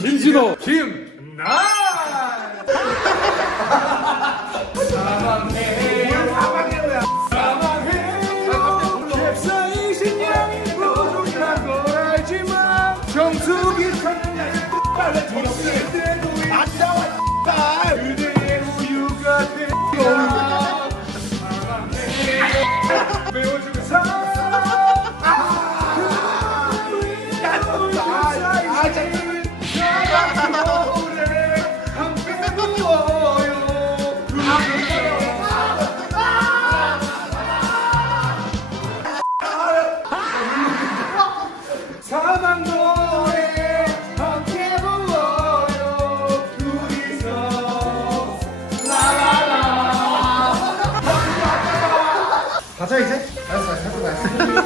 김진호 김나 정수기 안 나와 그대의 우유가 되어 사랑 노래 함께 불러요 둘이서 라라라 가자 이제. 알았어 알았어 알았어